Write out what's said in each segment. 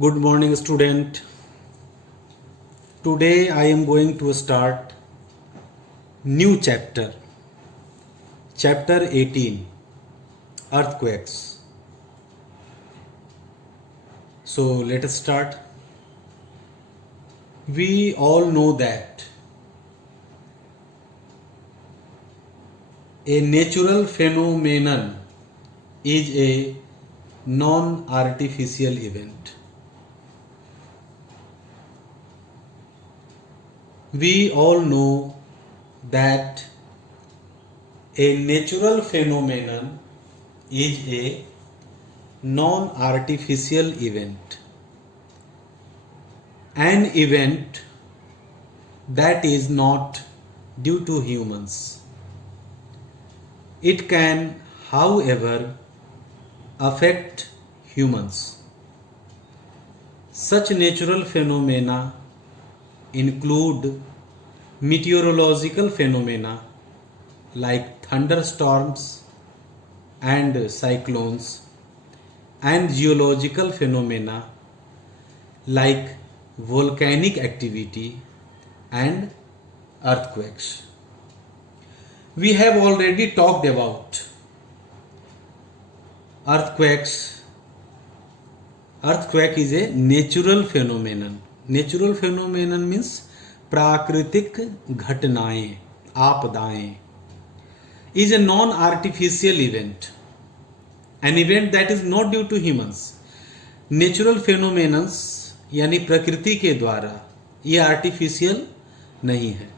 Good morning, student. Today I am going to start new chapter 18, earthquakes. So let us start. We all know that a natural phenomenon is a non-artificial event. We all know that a natural phenomenon is a non-artificial event. An event that is not due to humans. It can, however, affect humans. Such natural phenomena include meteorological phenomena like thunderstorms and cyclones, and geological phenomena like volcanic activity and earthquakes. We have already talked about earthquakes. Earthquake is a natural phenomenon. Natural phenomenon means प्राकृतिक घटनाएं, आपदाएं. Is a non artificial event, an event that is not due to humans. Natural phenomenons यानी प्रकृति के द्वारा, ये artificial नहीं है,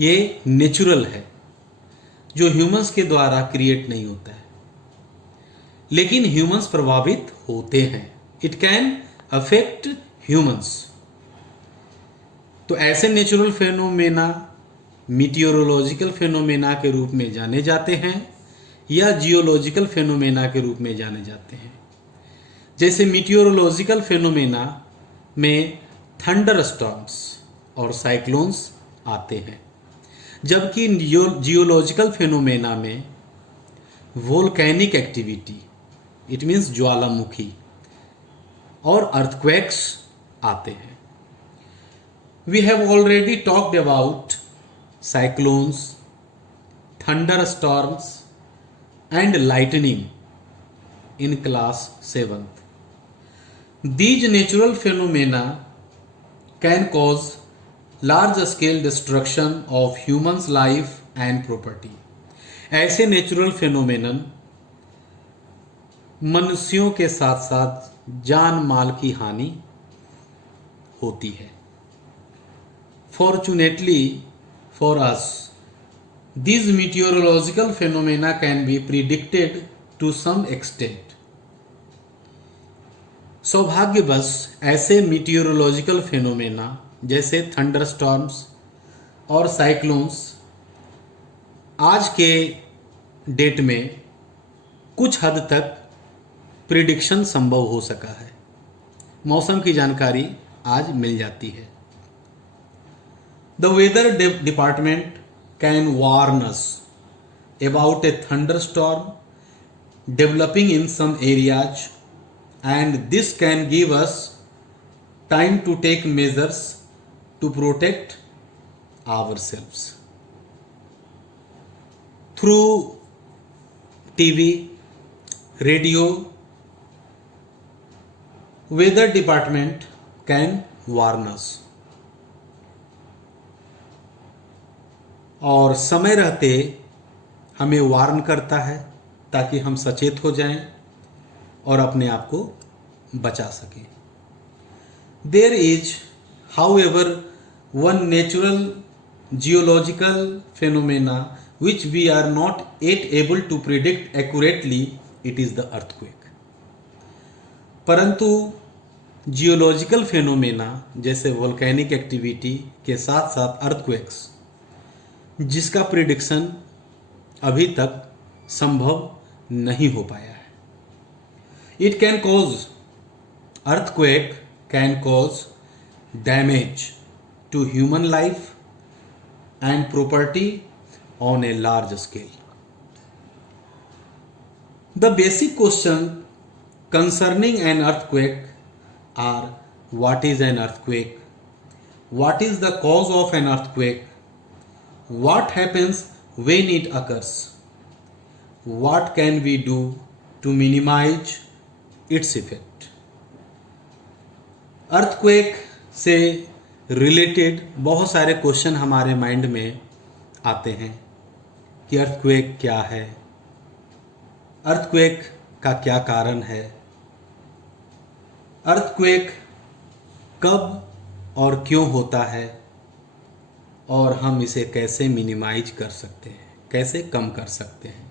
ये नेचुरल है, जो ह्यूमंस के द्वारा क्रिएट नहीं होता है, लेकिन ह्यूमंस प्रभावित होते हैं. It can affect humans. तो ऐसे नेचुरल फेनोमेना मीटियोरोलॉजिकल फेनोमेना के रूप में जाने जाते हैं या जियोलॉजिकल फेनोमेना के रूप में जाने जाते हैं. जैसे मीटियोरोलॉजिकल फेनोमेना में थंडर स्टॉर्म्स और साइक्लोन्स आते हैं, जबकि जियोलॉजिकल फेनोमेना में वोल्केनिक एक्टिविटी, इट मीन्स ज्वालामुखी, और अर्थक्वेक्स आते हैं. We have already talked about cyclones, thunder storms and lightning in class 7th. These natural phenomena can cause large scale destruction of humans' life and property. ऐसे natural phenomenon मनुष्यों के साथ साथ जान माल की हानि होती है. Fortunately for us, these meteorological phenomena can be predicted to some extent. सौभाग्यवश ऐसे मीटियोरोलॉजिकल फेनोमेना जैसे थंडरस्टॉर्म्स और साइक्लोन्स आज के डेट में कुछ हद तक प्रिडिक्शन संभव हो सका है. मौसम की जानकारी आज मिल जाती है. The weather department can warn us about a thunderstorm developing in some areas, and this can give us time to take measures to protect ourselves. Through TV, radio, weather department can warn us. और समय रहते हमें warn करता है ताकि हम सचेत हो जाएं और अपने आप को बचा सकें. There is however one natural geological phenomena which we are not at able to predict accurately, it is the earthquake. परंतु जियोलॉजिकल फेनोमेना जैसे वोल्केनिक एक्टिविटी के साथ साथ अर्थक्वेक्स, जिसका प्रिडिक्शन अभी तक संभव नहीं हो पाया है. It can cause, earthquake can cause damage to human life and property on a large scale. The basic question concerning an earthquake are: what is an earthquake, what is the cause of an earthquake, what happens when it occurs, what can we do to minimize its effect. Earthquake से related बहुत सारे question हमारे mind में आते हैं कि earthquake क्या है, अर्थक्वेक का क्या कारण है, अर्थक्वेक कब और क्यों होता है, और हम इसे कैसे मिनिमाइज कर सकते हैं, कैसे कम कर सकते हैं.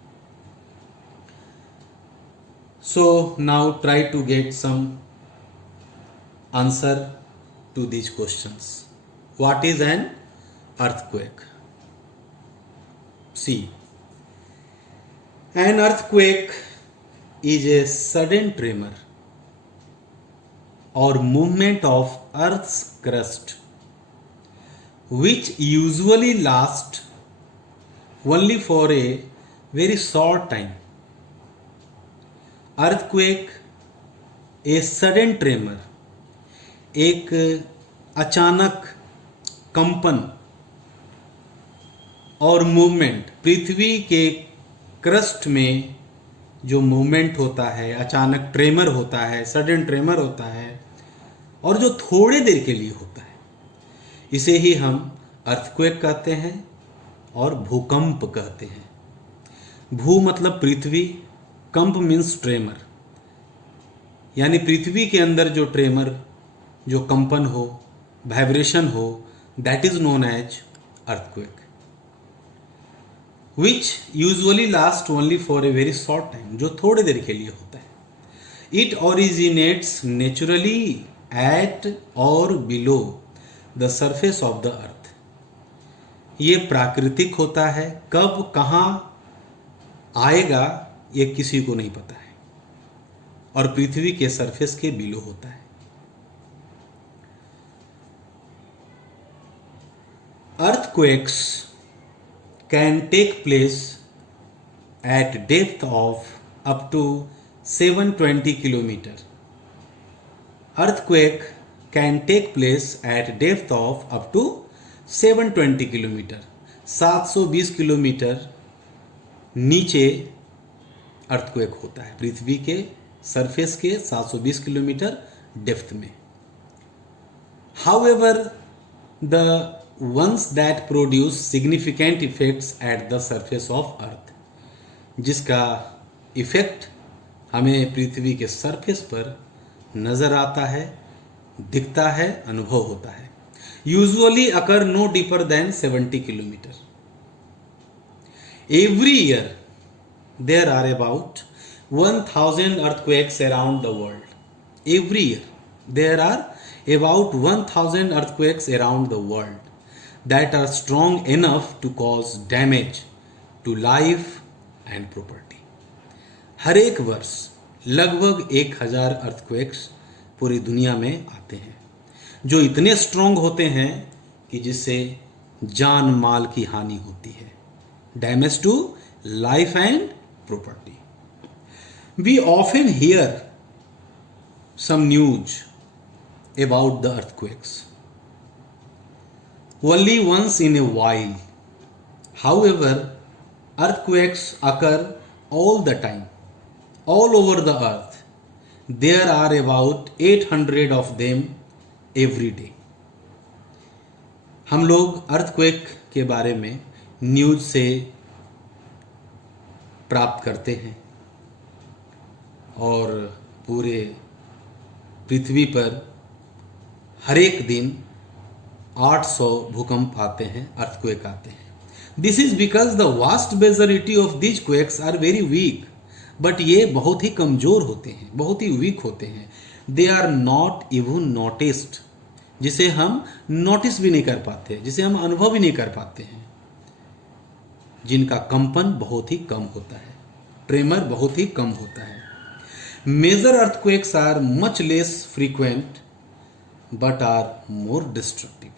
So now try to get some answer to these questions. What is an earthquake? See, an earthquake is a sudden tremor or movement of Earth's crust which usually lasts only for a very short time. Earthquake a sudden tremor, एक अचानक कंपन और movement, पृथ्वी के crust में जो movement होता है, अचानक ट्रेमर होता है, सडन ट्रेमर होता है और जो थोड़े देर के लिए होता है, इसे ही हम अर्थक्वेक कहते हैं और भूकंप कहते हैं. भू मतलब पृथ्वी, कंप मीन्स ट्रेमर, यानी पृथ्वी के अंदर जो ट्रेमर, जो कंपन हो, वाइब्रेशन हो, that is known as earthquake, which usually last only for a very short time, जो थोड़े देर के लिए होता है. इट ओरिजिनेट्स नेचुरली एट और below the surface of the earth. ये प्राकृतिक होता है, कब कहाँ आएगा ये किसी को नहीं पता है, और पृथ्वी के सरफेस के बिलो होता है. Earthquakes can take place at depth of up to 720 kilometre. Earthquake can take place at depth of up to 720 kilometre. 720 kilometre नीचे अर्थक्वेक होता है, पृथ्वी के सरफेस के 720 किलोमीटर डेप्थ में. However the ones that produce significant effects at the surface of earth, जिसका effect हमें पृथ्वी के सरफेस पर नजर आता है, दिखता है, अनुभव होता है. Usually occur no deeper than 70 kilometre. Every year there are about 1000 earthquakes around the world. Every year there are about 1000 earthquakes around the world that are strong enough to cause damage to life and property. हर एक वर्ष लगभग 1000 earthquakes पूरी दुनिया में आते हैं, जो इतने स्ट्रॉन्ग होते हैं कि जिससे जान माल की हानि होती है, damage to life and property. We often hear some news about the earthquakes only once in a while. However, earthquakes occur all the time, all over the earth. There are about 800 of them every day. हम लोग earthquake के बारे में news से प्राप्त करते हैं और पूरे पृथ्वी पर हर एक दिन 800 भूकंप आते हैं, अर्थक्वेक आते हैं. This is because the vast majority of this quakes are very weak. But ये बहुत ही कमज़ोर होते हैं, बहुत ही वीक होते हैं. They are not even noticed, जिसे हम नोटिस भी नहीं कर पाते, जिसे हम अनुभव भी नहीं कर पाते हैं, जिनका कंपन बहुत ही कम होता है, ट्रेमर बहुत ही कम होता है. Major earthquakes are much less frequent but are more destructive.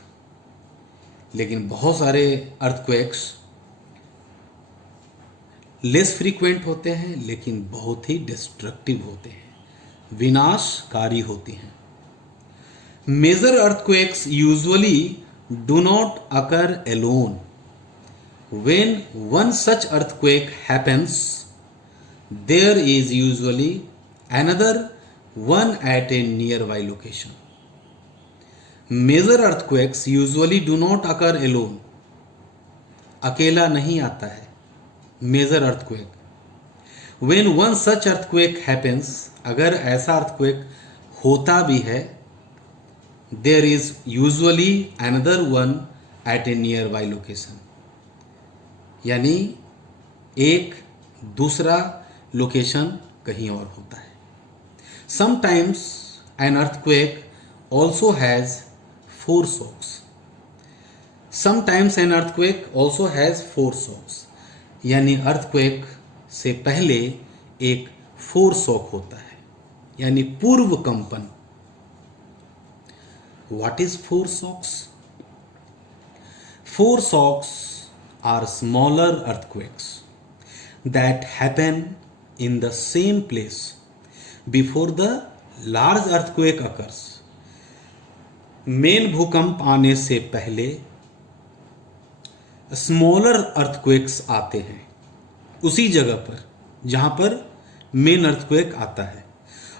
लेकिन बहुत सारे अर्थक्वेक्स लेस फ्रीक्वेंट होते हैं लेकिन बहुत ही डिस्ट्रक्टिव होते हैं. विनाशकारी होती हैं। Major earthquakes usually do not occur alone. When one such earthquake happens, there is usually another one at a nearby location. Major earthquakes usually do not occur alone. अकेला नहीं आता है major earthquake. When one such earthquake happens, अगर ऐसा earthquake होता भी है, there is usually another one at a nearby location. यानी एक दूसरा लोकेशन कहीं और होता है। Sometimes an earthquake also has 4 shocks. Sometimes an earthquake also has 4 shocks, यानी अर्थक्वेक से पहले एक 4 शॉक होता है, यानी पूर्व कंपन। What is 4 shocks? 4 shocks are smaller earthquakes that happen in the same place before the large earthquake occurs. Main भूकंप आने से पहले स्मॉलर अर्थक्वेक्स आते हैं उसी जगह पर जहां पर मेन अर्थक्वेक आता है,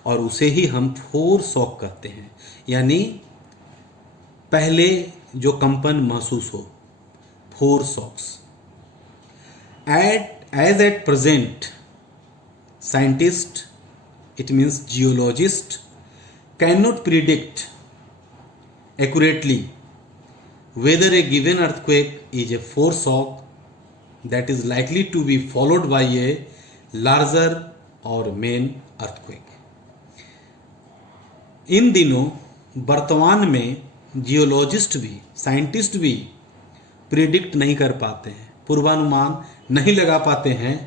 और उसे ही हम 4 शॉक कहते हैं, यानी पहले जो कंपन महसूस हो, 4 shocks. As at present, scientists, it means geologists, cannot predict accurately whether a given earthquake is a 4 shock that is likely to be followed by a larger or main earthquake. इन दिनों वर्तमान में जियोलॉजिस्ट भी, scientist भी predict नहीं कर पाते हैं, पूर्वानुमान नहीं लगा पाते हैं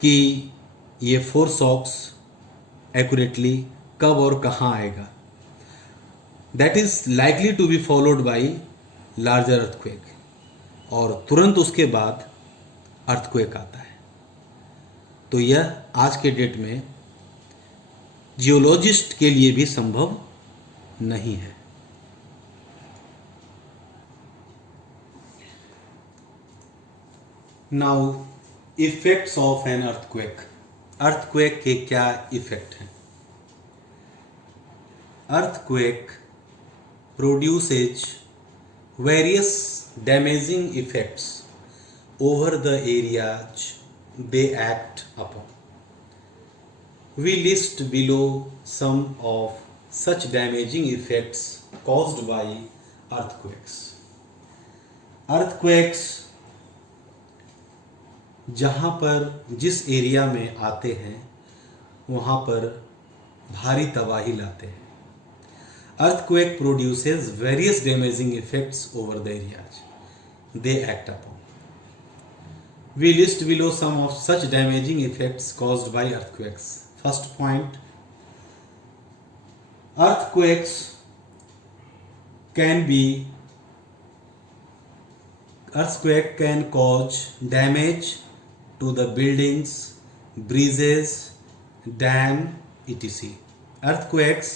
कि ये 4 शॉक्स एक्यूरेटली कब और कहाँ आएगा। That is likely to be followed by larger earthquake, और तुरंत उसके बाद अर्थक्वेक आता है। तो यह आज के डेट में जियोलॉजिस्ट के लिए भी संभव नहीं है। Now effects of an earthquake. Earthquake के क्या इफेक्ट हैं? Earthquake produces various damaging effects over the areas they act upon. We list below some of such damaging effects caused by earthquakes. Earthquakes जहाँ पर जिस एरिया में आते हैं वहाँ पर भारी तबाही लाते हैं। Earthquake produces various damaging effects over the areas they act upon. We list below some of such damaging effects caused by earthquakes. First point, earthquake can cause damage to the buildings, bridges, dam, etc. Earthquakes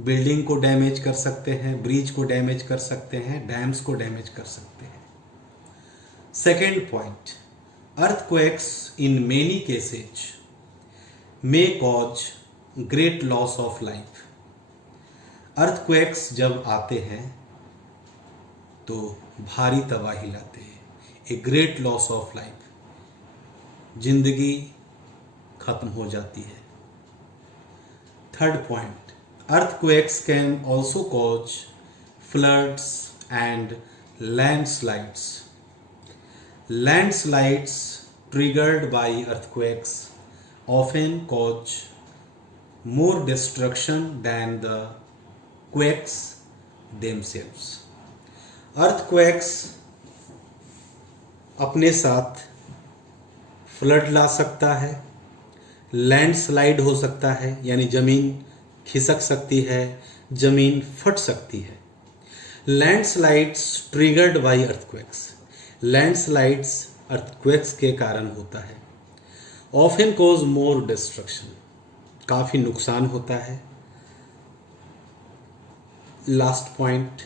building को damage कर सकते हैं, bridge को damage कर सकते हैं, dams को damage कर सकते हैं। Second point, earthquakes in many cases may cause great loss of life. earthquakes जब आते हैं तो भारी तबाही लाते हैं, a great loss of life, जिंदगी खत्म हो जाती है। Third point, earthquakes can also cause floods and landslides. Landslides triggered by earthquakes often cause more destruction than the quakes themselves. Earthquakes अपने साथ फ्लड ला सकता है, लैंडस्लाइड हो सकता है, यानी जमीन खिसक सकती है, जमीन फट सकती है। Landslides triggered by earthquakes, landslides earthquakes के कारण होता है। ऑफन कॉज मोर डिस्ट्रक्शन, काफ़ी नुकसान होता है। Last point,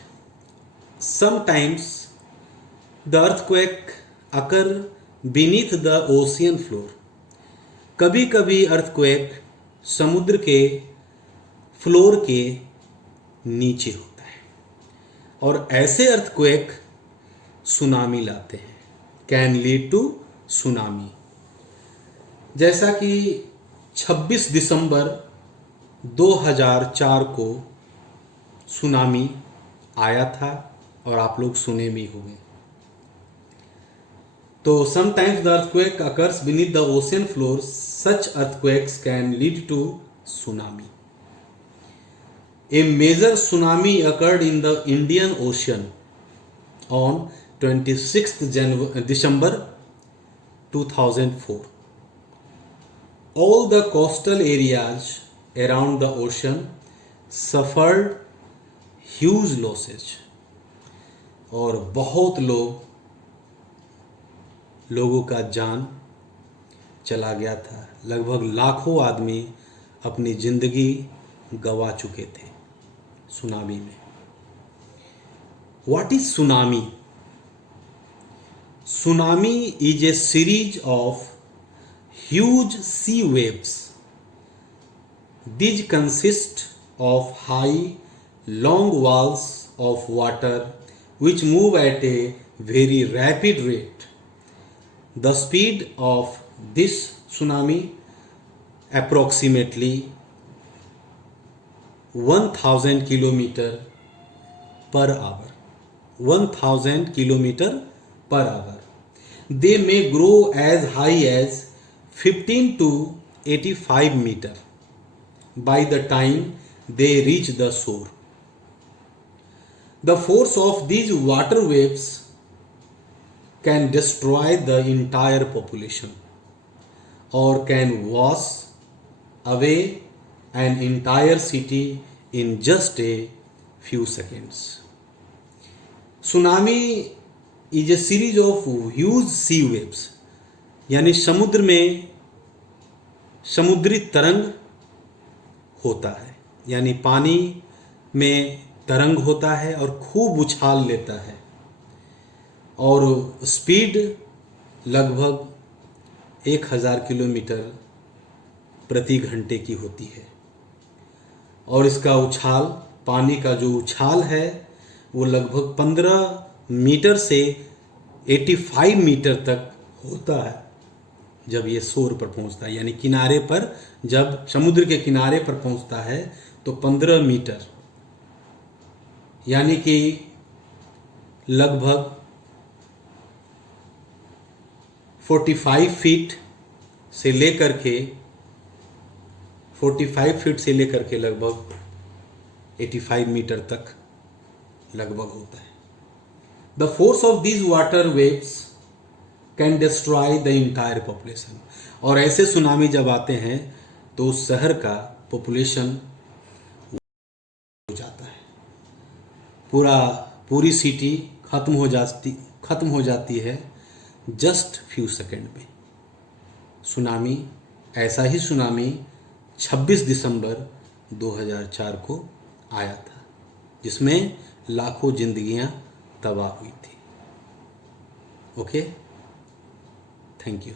sometimes the earthquake occur beneath the ocean floor. कभी कभी अर्थक्वेक समुद्र के फ्लोर के नीचे होता है, और ऐसे अर्थक्वेक सुनामी लाते हैं, कैन लीड टू सुनामी। जैसा कि 26 दिसंबर 2004 को सुनामी आया था और आप लोग सुने भी होंगे। तो sometimes the earthquake occurs beneath the ocean floor, such earthquakes can lead to tsunami. A major tsunami occurred in the Indian Ocean on 26th December 2004. All the coastal areas around the ocean suffered huge losses. और बहुत लोगों का जान चला गया था। लगभग लाखों आदमी अपनी जिंदगी गवा चुके थे सुनामी में। What is tsunami? Tsunami is a series of huge sea waves. These consist of high, long walls of water which move at a very rapid rate. The speed of this tsunami approximately 1000 kilometer per hour. 1000 kilometer per hour. They may grow as high as 15 to 85 meter by the time they reach the shore. The force of these water waves can destroy the entire population or can wash away an entire city in just a few seconds. Tsunami is a series of huge sea waves, यानी समुद्र में समुद्री तरंग होता है, यानी पानी में तरंग होता है और खूब उछाल लेता है, और स्पीड लगभग 1000 किलोमीटर प्रति घंटे की होती है। और इसका उछाल, पानी का जो उछाल है वो लगभग 15 मीटर से 85 मीटर तक होता है जब ये शोर पर पहुंचता है, यानी किनारे पर, जब समुद्र के किनारे पर पहुंचता है तो 15 मीटर यानी कि लगभग 45 फीट से लेकर के 45 फीट से लेकर के लगभग 85 मीटर तक लगभग होता है। The force of these water waves can destroy the entire population. और ऐसे सुनामी जब आते हैं तो उस शहर का पॉपुलेशन हो जाता है, पूरी सिटी खत्म हो जाती है जस्ट फ्यू सेकेंड में। सुनामी, ऐसा ही सुनामी 26 दिसंबर 2004 को आया था, जिसमें लाखों जिंदगियां तबाह हुई थी। Okay, thank you.